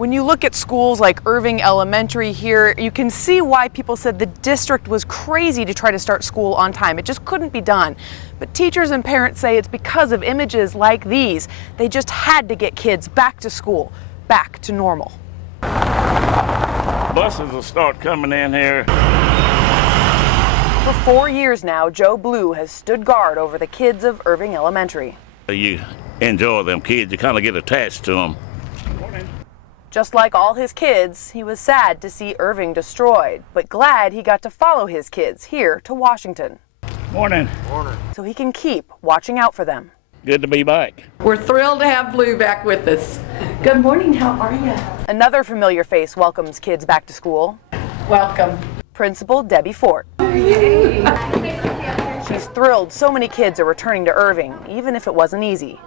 When you look at schools like Irving Elementary here, you can see why people said the district was crazy to try to start school on time. It just couldn't be done. But teachers and parents say it's because of images like these. They just had to get kids back to school, back to normal. Buses will start coming in here. For 4 years now, Joe Blue has stood guard over the kids of Irving Elementary. You enjoy them kids, you kind of get attached to them. Just like all his kids, he was sad to see Irving destroyed, but glad he got to follow his kids here to Washington. Morning. Morning. So he can keep watching out for them. Good to be back. We're thrilled to have Blue back with us. Good morning, how are you? Another familiar face welcomes kids back to school. Welcome. Principal Debbie Fort. She's thrilled so many kids are returning to Irving, even if it wasn't easy.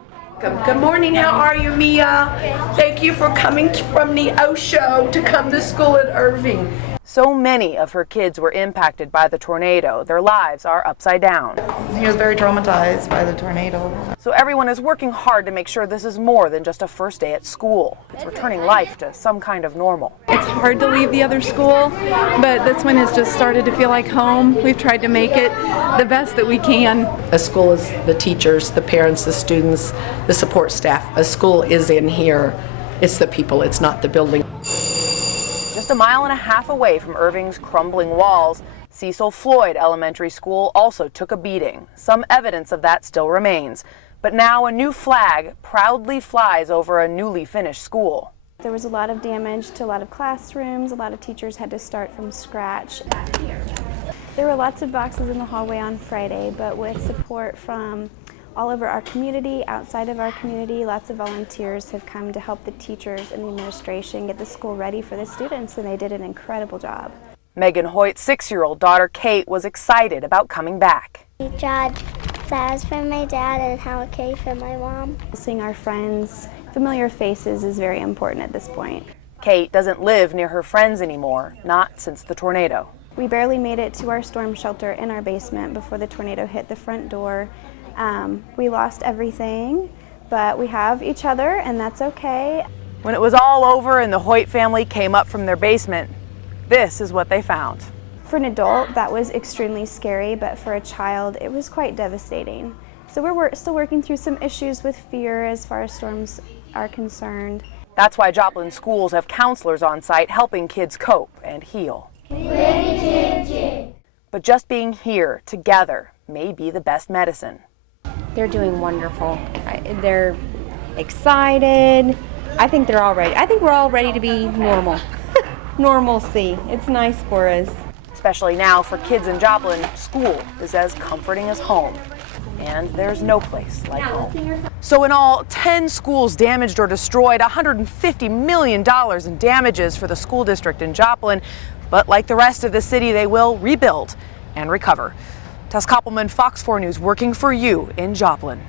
Good morning, how are you, Mia? Thank you for coming from the Osho to come to school at Irving. So many of her kids were impacted by the tornado. Their lives are upside down. He was very traumatized by the tornado. So everyone is working hard to make sure this is more than just a first day at school. It's returning life to some kind of normal. It's hard to leave the other school, but this one has just started to feel like home. We've tried to make it the best that we can. A school is the teachers, the parents, the students, the support staff. A school is in here. It's the people, it's not the building. Just a mile and a half away from Irving's crumbling walls, Cecil Floyd Elementary School also took a beating. Some evidence of that still remains. But now a new flag proudly flies over a newly finished school. There was a lot of damage to a lot of classrooms. A lot of teachers had to start from scratch. There were lots of boxes in the hallway on Friday, but with support from all over our community, outside of our community, lots of volunteers have come to help the teachers and the administration get the school ready for the students, and they did an incredible job. Megan Hoyt's 6-year-old daughter Kate was excited about coming back. We drawed flowers for my dad and Hello Kitty for my mom. Seeing our friends, familiar faces is very important at this point. Kate doesn't live near her friends anymore, not since the tornado. We barely made it to our storm shelter in our basement before the tornado hit the front door. We lost everything, but we have each other, and that's okay. When it was all over and the Hoyt family came up from their basement, this is what they found. For an adult, that was extremely scary, but for a child, it was quite devastating. So we're still working through some issues with fear as far as storms are concerned. That's why Joplin schools have counselors on site helping kids cope and heal. But just being here together may be the best medicine. They're doing wonderful. They're excited. I think they're all ready. I think we're all ready to be normal. Normalcy. It's nice for us. Especially now for kids in Joplin, school is as comforting as home. And there's no place like home. So in all, 10 schools damaged or destroyed, $150 million in damages for the school district in Joplin. But like the rest of the city, they will rebuild and recover. Tess Joplin, Fox 4 News, working for you in Joplin.